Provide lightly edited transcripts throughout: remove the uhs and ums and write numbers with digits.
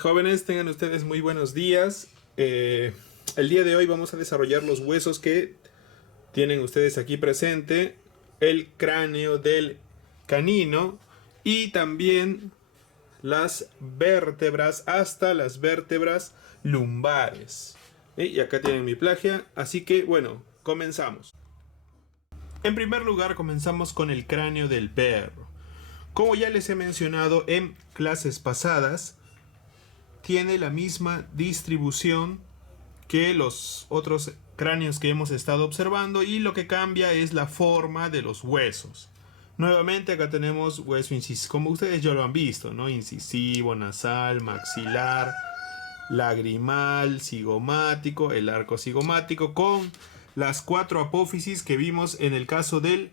Jóvenes, tengan ustedes muy buenos días. El día de hoy vamos a desarrollar los huesos que tienen ustedes aquí presente, el cráneo del canino y también las vértebras hasta las vértebras lumbares. Y acá tienen mi plagia, así que bueno, comenzamos. En primer lugar, comenzamos con el cráneo del perro. Como ya les he mencionado en clases pasadas, tiene la misma distribución que los otros cráneos que hemos estado observando, y lo que cambia es la forma de los huesos. Nuevamente acá tenemos hueso incisivo, como ustedes ya lo han visto, ¿no? Incisivo, nasal, maxilar, lagrimal, cigomático, el arco cigomático, con las 4 apófisis que vimos en el caso del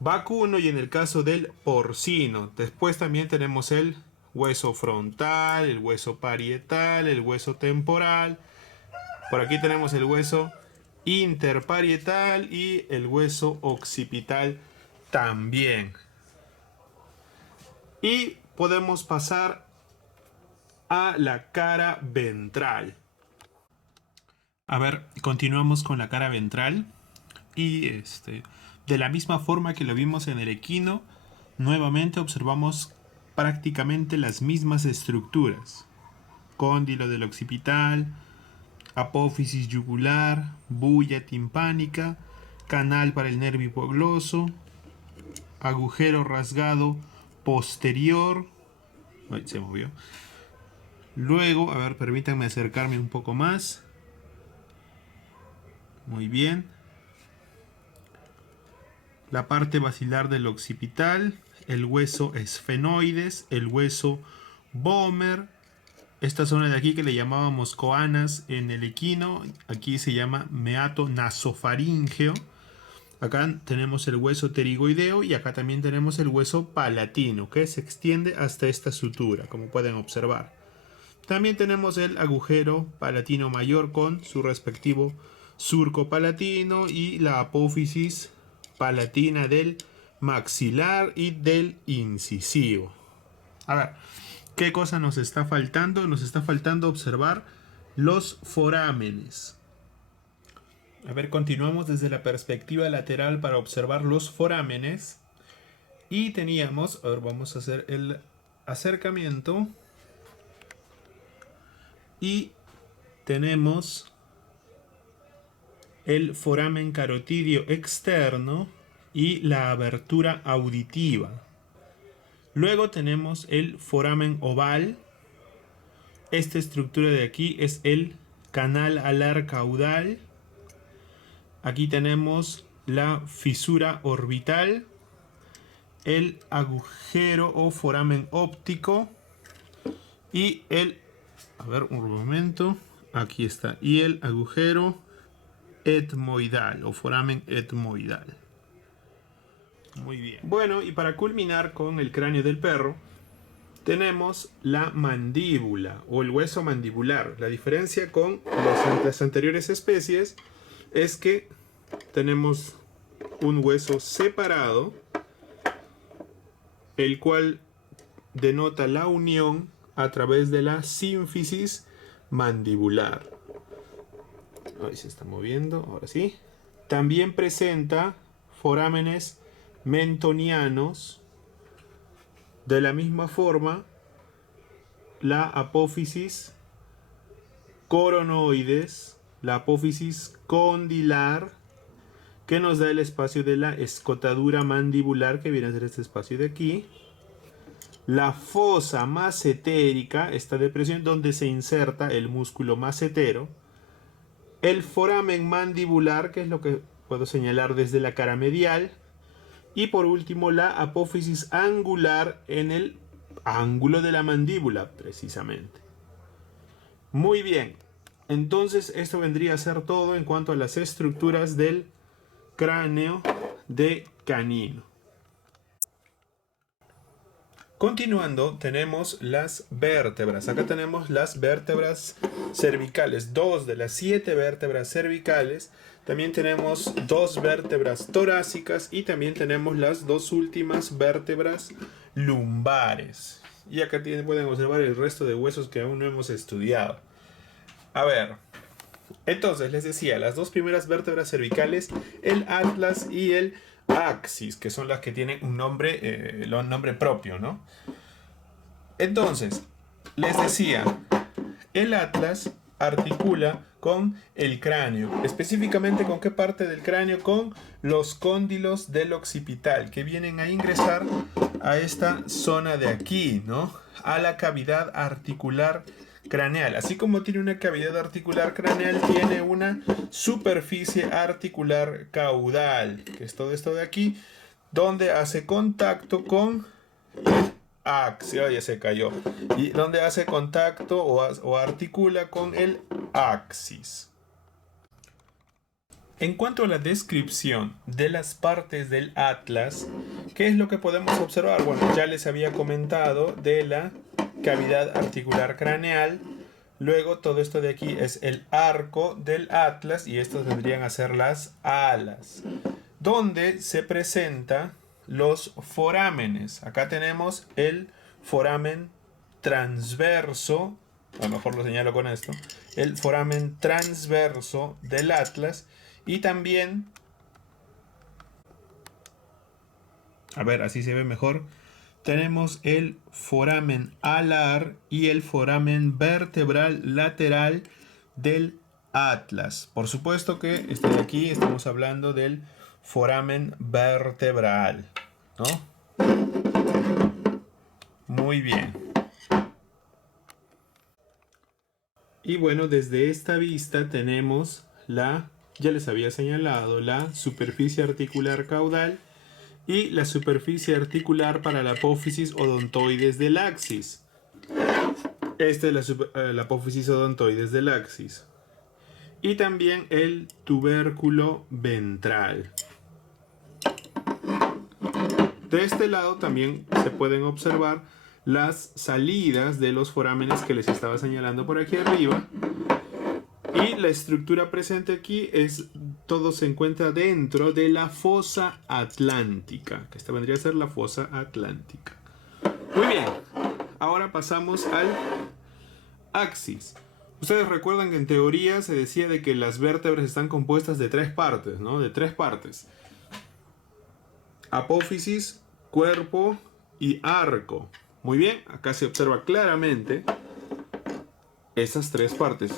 vacuno y en el caso del porcino. Después también tenemos el hueso frontal, el hueso parietal, el hueso temporal. Por aquí tenemos el hueso interparietal y el hueso occipital también. Y podemos pasar a la cara ventral. A ver, continuamos con la cara ventral. Y de la misma forma que lo vimos en el equino, nuevamente observamos prácticamente las mismas estructuras. Cóndilo del occipital, apófisis yugular, bulla timpánica, canal para el nervio hipogloso, agujero rasgado posterior. Ay, se movió. Luego, a ver, permítanme acercarme un poco más. Muy bien. La parte basilar del occipital, el hueso esfenoides, el hueso vomer. Esta zona de aquí que le llamábamos coanas en el equino, aquí se llama meato nasofaríngeo. Acá tenemos el hueso pterigoideo y acá también tenemos el hueso palatino, que se extiende hasta esta sutura, como pueden observar. También tenemos el agujero palatino mayor con su respectivo surco palatino y la apófisis palatina del maxilar y del incisivo. A ver, ¿qué cosa nos está faltando? Nos está faltando observar los forámenes. A ver, continuamos desde la perspectiva lateral para observar los forámenes. Y teníamos, a ver, vamos a hacer el acercamiento. Y tenemos el foramen carotidio externo y la abertura auditiva. Luego tenemos el foramen oval. Esta estructura de aquí es el canal alar caudal. Aquí tenemos la fisura orbital, el agujero o foramen óptico y el, a ver un momento, aquí está, y el agujero etmoidal o foramen etmoidal. Muy bien. Bueno, y para culminar con el cráneo del perro, tenemos la mandíbula o el hueso mandibular. La diferencia con las anteriores especies es que tenemos un hueso separado, el cual denota la unión a través de la sínfisis mandibular. Ahí se está moviendo, ahora sí. También presenta forámenes mentonianos. De la misma forma, la apófisis coronoides, la apófisis condilar, que nos da el espacio de la escotadura mandibular, que viene a ser este espacio de aquí. La fosa macetérica, esta depresión donde se inserta el músculo macetero. El foramen mandibular, que es lo que puedo señalar desde la cara medial. Y por último, la apófisis angular en el ángulo de la mandíbula, precisamente. Muy bien. Entonces, esto vendría a ser todo en cuanto a las estructuras del cráneo de canino. Continuando, tenemos las vértebras. Acá tenemos las vértebras cervicales, 2 de las 7 vértebras cervicales. También tenemos 2 vértebras torácicas y también tenemos las 2 últimas vértebras lumbares. Y acá pueden observar el resto de huesos que aún no hemos estudiado. A ver, entonces les decía, las dos primeras vértebras cervicales, el atlas y el axis, que son las que tienen un nombre propio, ¿no? Entonces, les decía, el atlas articula con el cráneo. Específicamente, ¿con qué parte del cráneo? Con los cóndilos del occipital, que vienen a ingresar a esta zona de aquí, ¿no? A la cavidad articular craneal. Así como tiene una cavidad articular craneal, tiene una superficie articular caudal, que es todo esto de aquí, donde hace contacto con axis, ya se cayó, y donde hace contacto o articula con el axis. En cuanto a la descripción de las partes del atlas, ¿qué es lo que podemos observar? Bueno, ya les había comentado de la cavidad articular craneal. Luego todo esto de aquí es el arco del atlas y estos vendrían a ser las alas, donde se presenta los forámenes. Acá tenemos el foramen transverso, a lo mejor lo señalo con esto, el foramen transverso del atlas, y también, a ver, así se ve mejor, tenemos el foramen alar y el foramen vertebral lateral del atlas. Por supuesto que este de aquí estamos hablando del foramen vertebral, ¿no? Muy bien. Y bueno, desde esta vista tenemos ya les había señalado, la superficie articular caudal y la superficie articular para la apófisis odontoides del axis. Esta es la apófisis odontoides del axis. Y también el tubérculo ventral. De este lado también se pueden observar las salidas de los forámenes que les estaba señalando por aquí arriba. Y la estructura presente aquí todo se encuentra dentro de la fosa atlántica, que esta vendría a ser la fosa atlántica. Muy bien, ahora pasamos al axis. Ustedes recuerdan que en teoría se decía de que las vértebras están compuestas de tres partes, ¿no? De tres partes. Apófisis, cuerpo y arco. Muy bien, acá se observa claramente esas tres partes.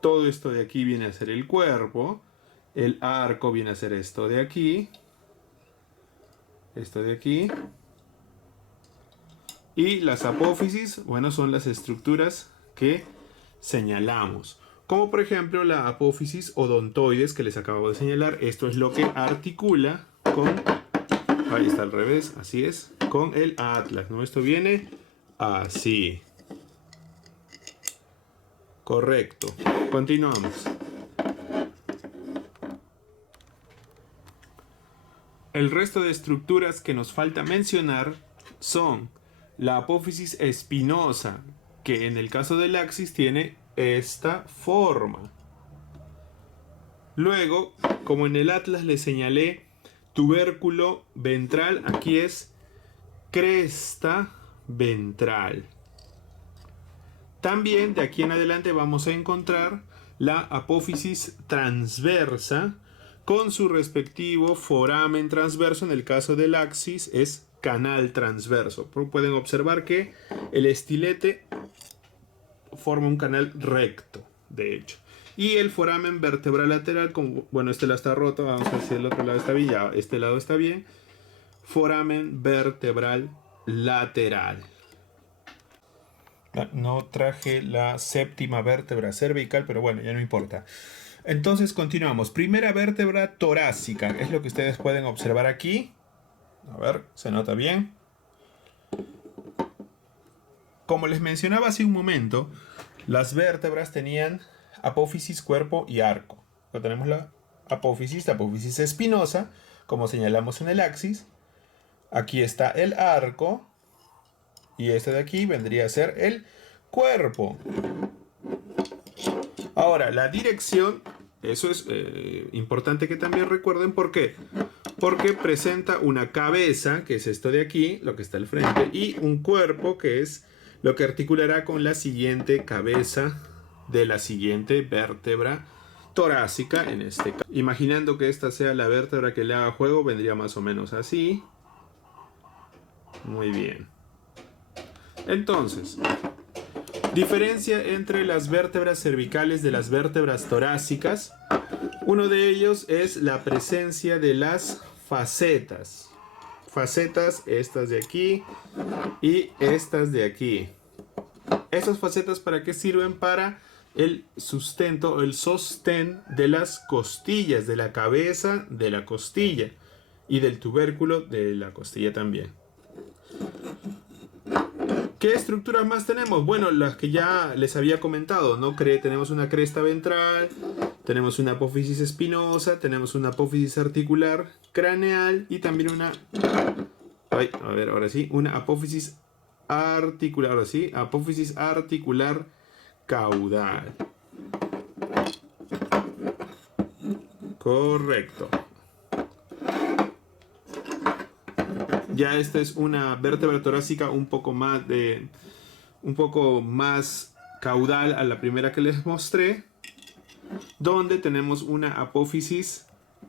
Todo esto de aquí viene a ser el cuerpo. El arco viene a ser esto de aquí. Esto de aquí. Y las apófisis, bueno, son las estructuras que señalamos. Como por ejemplo la apófisis odontoides que les acabo de señalar. Esto es lo que articula con... Ahí está al revés, así es. Con el atlas, ¿no? Esto viene así. Correcto. Continuamos. El resto de estructuras que nos falta mencionar son la apófisis espinosa, que en el caso del axis tiene esta forma. Luego, como en el atlas les señalé, tubérculo ventral, aquí es cresta ventral. También de aquí en adelante vamos a encontrar la apófisis transversa con su respectivo foramen transverso. En el caso del axis es canal transverso. Pueden observar que el estilete forma un canal recto, de hecho. Y el foramen vertebral lateral, como, bueno, este lado está roto, vamos a ver si el otro lado está bien, ya este lado está bien. Foramen vertebral lateral. No traje la séptima vértebra cervical, pero bueno, ya no importa. Entonces continuamos. Primera vértebra torácica, es lo que ustedes pueden observar aquí. A ver, ¿se nota bien? Como les mencionaba hace un momento, las vértebras tenían apófisis, cuerpo y arco. Acá tenemos la apófisis espinosa, como señalamos en el axis. Aquí está el arco. Y este de aquí vendría a ser el cuerpo. Ahora, la dirección, eso es importante que también recuerden. ¿Por qué? porque presenta una cabeza, que es esto de aquí, lo que está al frente, y un cuerpo, que es lo que articulará con la siguiente cabeza de la siguiente vértebra torácica en este caso. Imaginando que esta sea la vértebra que le haga juego, vendría más o menos así. Muy bien. Entonces, diferencia entre las vértebras cervicales de las vértebras torácicas. Uno de ellos es la presencia de las facetas. Facetas, estas de aquí y estas de aquí. Estas facetas, ¿para qué sirven? Para el sustento o el sostén de las costillas, de la cabeza de la costilla y del tubérculo de la costilla también. ¿Qué estructuras más tenemos? Bueno, las que ya les había comentado, ¿no? Tenemos una cresta ventral, tenemos una apófisis espinosa, tenemos una apófisis articular craneal y también una... a ver, ahora sí, una apófisis articular, ahora sí, apófisis articular caudal. Correcto. Ya esta es una vértebra torácica un poco más caudal a la primera que les mostré, donde tenemos una apófisis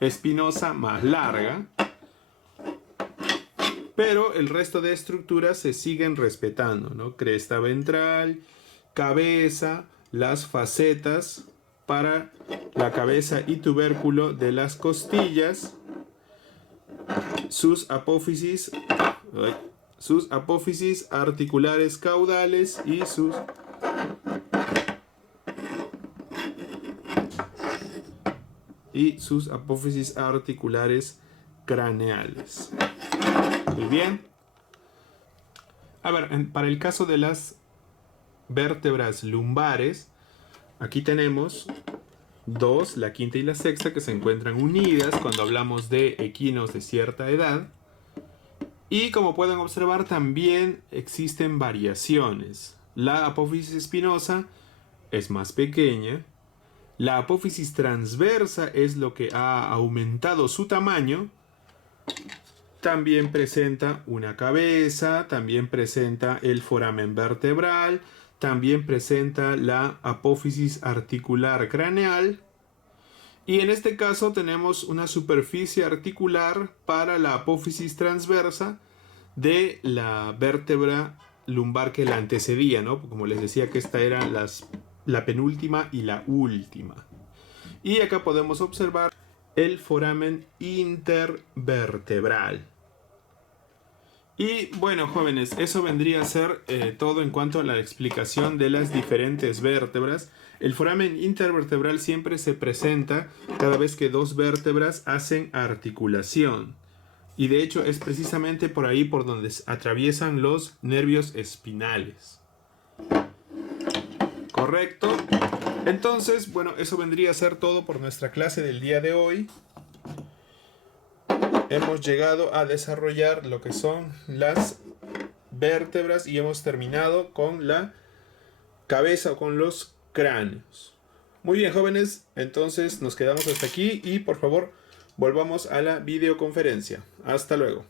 espinosa más larga, pero el resto de estructuras se siguen respetando, ¿no? Cresta ventral, cabeza, las facetas para la cabeza y tubérculo de las costillas, sus apófisis articulares caudales y sus apófisis articulares craneales. Muy bien. A ver, para el caso de las vértebras lumbares, aquí tenemos dos, la quinta y la sexta, que se encuentran unidas cuando hablamos de equinos de cierta edad. Y como pueden observar, también existen variaciones. La apófisis espinosa es más pequeña. La apófisis transversa es lo que ha aumentado su tamaño. También presenta una cabeza, también presenta el foramen vertebral, también presenta la apófisis articular craneal. Y en este caso tenemos una superficie articular para la apófisis transversa de la vértebra lumbar que la antecedía, ¿no? Como les decía que esta era la penúltima y la última. Y acá podemos observar el foramen intervertebral. Y bueno, jóvenes, eso vendría a ser todo en cuanto a la explicación de las diferentes vértebras. El foramen intervertebral siempre se presenta cada vez que dos vértebras hacen articulación. Y de hecho es precisamente por ahí por donde atraviesan los nervios espinales. ¿Correcto? Entonces, bueno, eso vendría a ser todo por nuestra clase del día de hoy. Hemos llegado a desarrollar lo que son las vértebras y hemos terminado con la cabeza o con los cráneos. Muy bien, jóvenes, entonces nos quedamos hasta aquí y por favor volvamos a la videoconferencia. Hasta luego.